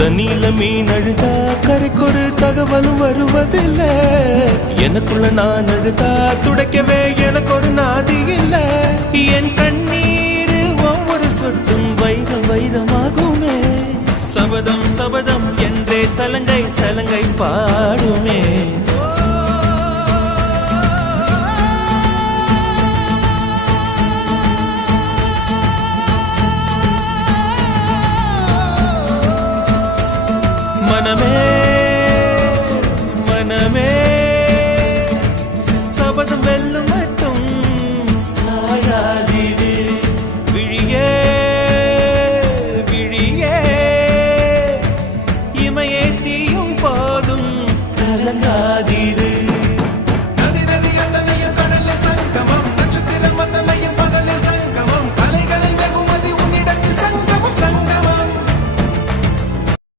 தண்ணியில மீன் அழுதா கரைக்கொரு தகவலும் வருவதில்ல. எனக்குள்ள நான் அழுதா துடைக்கவே எனக்கு ஒரு நாதி இல்ல. என் கண்ணீர் ஒவ்வொரு சொட்டும் வைரம் வைரமாகுமே. சபதம் சபதம் என்றே சலங்கை சலங்கை பாடுமே. மனமே